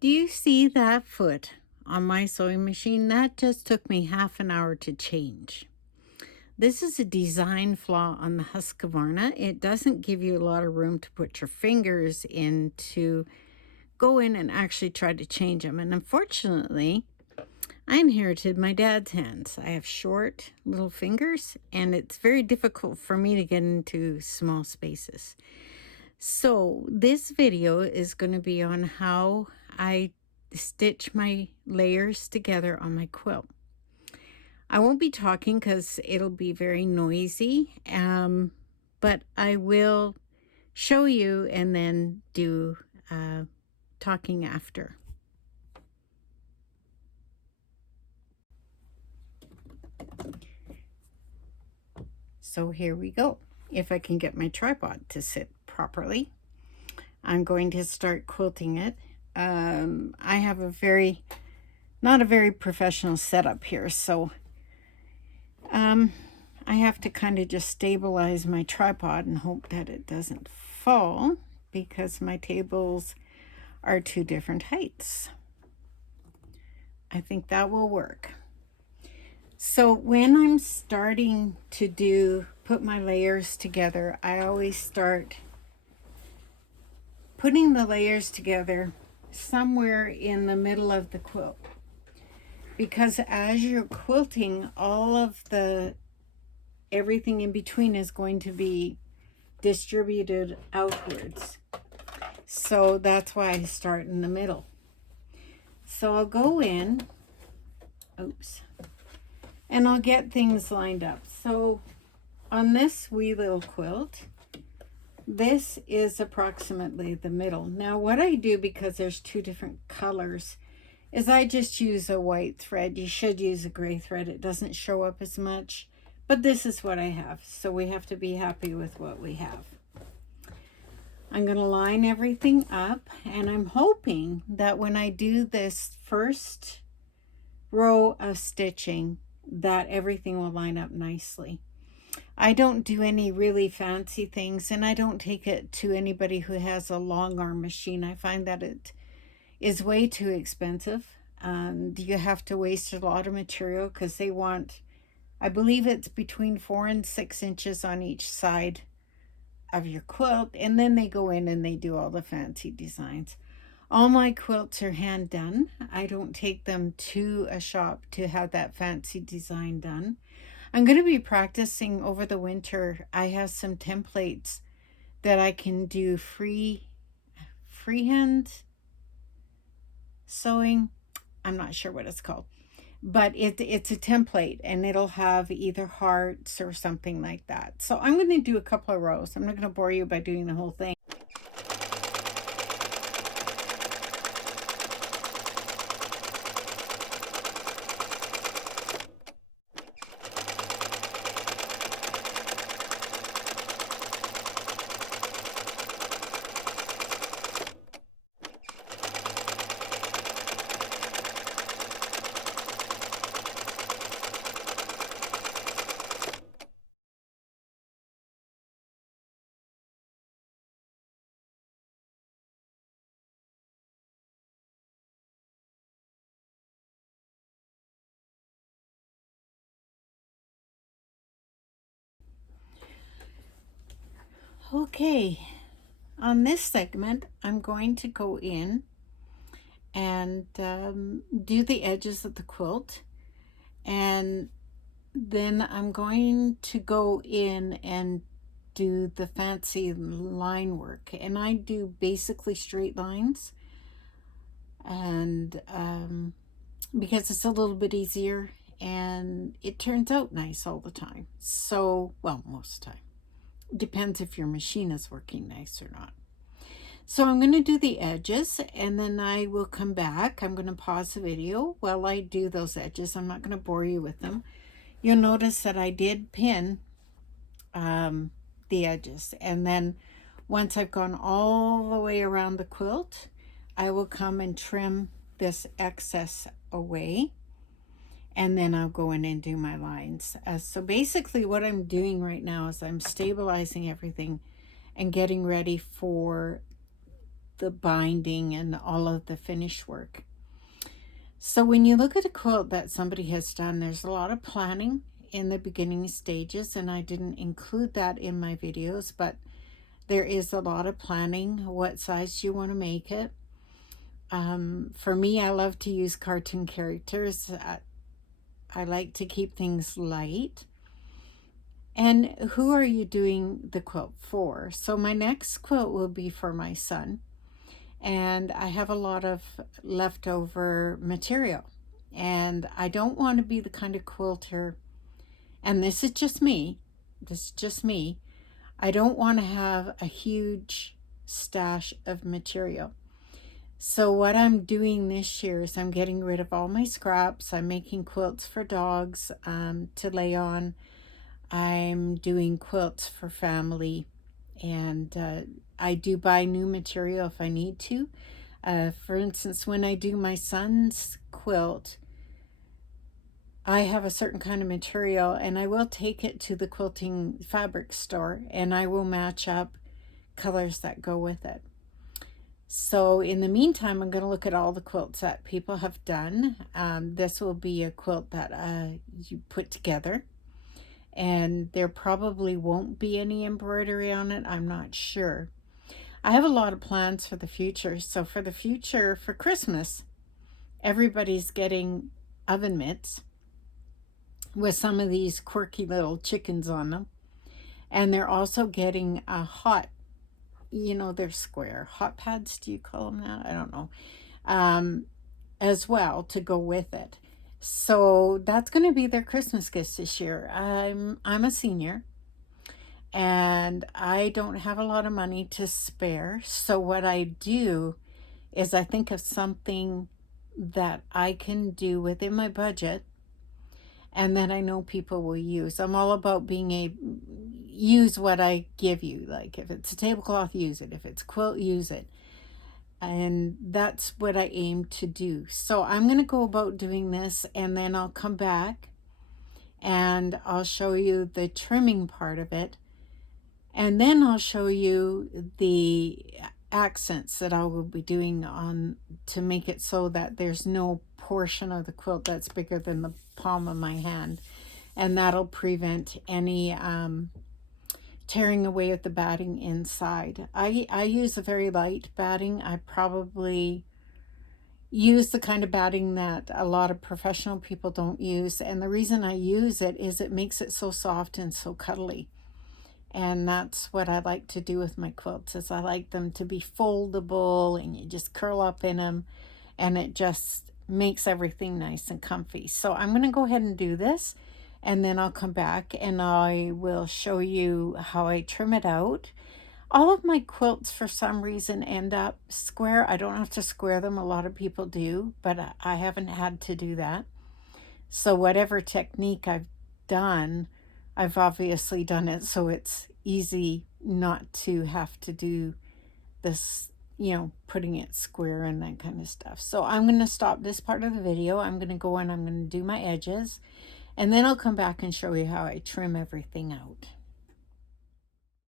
Do you see that foot on my sewing machine? That just took me half an hour to change. This is a design flaw on the Husqvarna. It doesn't give you a lot of room to put your fingers in to go in and actually try to change them. And unfortunately, I inherited my dad's hands. I have short little fingers, and it's very difficult for me to get into small spaces. So, this video is going to be on how I stitch my layers together on my quilt. I won't be talking because it'll be very noisy, but I will show you and then do talking after. So here we go. If I can get my tripod to sit properly, I'm going to start quilting it. I have not a very professional setup here, so I have to kind of just stabilize my tripod and hope that it doesn't fall because my tables are two different heights. I think that will work. So when I'm starting to put my layers together, I always start putting the layers together somewhere in the middle of the quilt. Because as you're quilting, all of everything in between is going to be distributed outwards. So that's why I start in the middle. So I'll go in, and I'll get things lined up. So on this wee little quilt, this is approximately the middle. Now what I do, because there's two different colors, is I just use a white thread. You should use a gray thread. It doesn't show up as much, but this is what I have. So we have to be happy with what we have. I'm going to line everything up, and I'm hoping that when I do this first row of stitching, that everything will line up nicely. I don't do any really fancy things, and I don't take it to anybody who has a long arm machine. I find that it is way too expensive. You have to waste a lot of material because they want, I believe it's between 4 and 6 inches on each side of your quilt, and then they go in and they do all the fancy designs. All my quilts are hand done. I don't take them to a shop to have that fancy design done. I'm going to be practicing over the winter. I have some templates that I can do freehand sewing. I'm not sure what it's called, but it's a template, and it'll have either hearts or something like that. So I'm going to do a couple of rows. I'm not going to bore you by doing the whole thing. Okay, on this segment, I'm going to go in and do the edges of the quilt, and then I'm going to go in and do the fancy line work. And I do basically straight lines, and because it's a little bit easier and it turns out nice all the time. So, well, most of the time. Depends if your machine is working nice or not. So I'm going to do the edges, and then I will come back. I'm going to pause the video while I do those edges. I'm not going to bore you with them. You'll notice that I did pin the edges, and then once I've gone all the way around the quilt, I will come and trim this excess away, and then I'll go in and do my lines. So basically what I'm doing right now is I'm stabilizing everything and getting ready for the binding and all of the finish work. So when you look at a quilt that somebody has done, there's a lot of planning in the beginning stages, and I didn't include that in my videos, but there is a lot of planning. What size you want to make it. For me, I love to use cartoon characters. I like to keep things light. And who are you doing the quilt for? So my next quilt will be for my son. And I have a lot of leftover material. And I don't want to be the kind of quilter, and this is just me, I don't want to have a huge stash of material. So what I'm doing this year is I'm getting rid of all my scraps. I'm making quilts for dogs to lay on. I'm doing quilts for family, and I do buy new material if I need to. For instance, when I do my son's quilt, I have a certain kind of material, and I will take it to the quilting fabric store, and I will match up colors that go with it. So in the meantime, I'm going to look at all the quilts that people have done. This will be a quilt that you put together, and there probably won't be any embroidery on it. I'm not sure. I have a lot of plans for the future. So for the future, for Christmas, everybody's getting oven mitts with some of these quirky little chickens on them. And they're also getting a hot, they're square hot pads. Do you call them that? I don't know. As well, to go with it. So that's going to be their Christmas gifts this year. I'm a senior, and I don't have a lot of money to spare. So what I do is I think of something that I can do within my budget, and that I know people will use. I'm all about use what I give you. Like if it's a tablecloth, use it. If it's quilt, use it. And that's what I aim to do. So I'm going to go about doing this, and then I'll come back and I'll show you the trimming part of it. And then I'll show you the accents that I will be doing on to make it so that there's no portion of the quilt that's bigger than the palm of my hand. And that'll prevent any tearing away at the batting inside. I use a very light batting. I probably use the kind of batting that a lot of professional people don't use. And the reason I use it is it makes it so soft and so cuddly. And that's what I like to do with my quilts, is I like them to be foldable, and you just curl up in them, and it just makes everything nice and comfy. So I'm going to go ahead and do this, and then I'll come back and I will show you how I trim it out. All of my quilts for some reason end up square. I don't have to square them. A lot of people do, but I haven't had to do that. So whatever technique I've done, I've obviously done it so it's easy not to have to do this, putting it square and that kind of stuff. So I'm going to stop this part of the video. I'm going to go and I'm going to do my edges, and then I'll come back and show you how I trim everything out.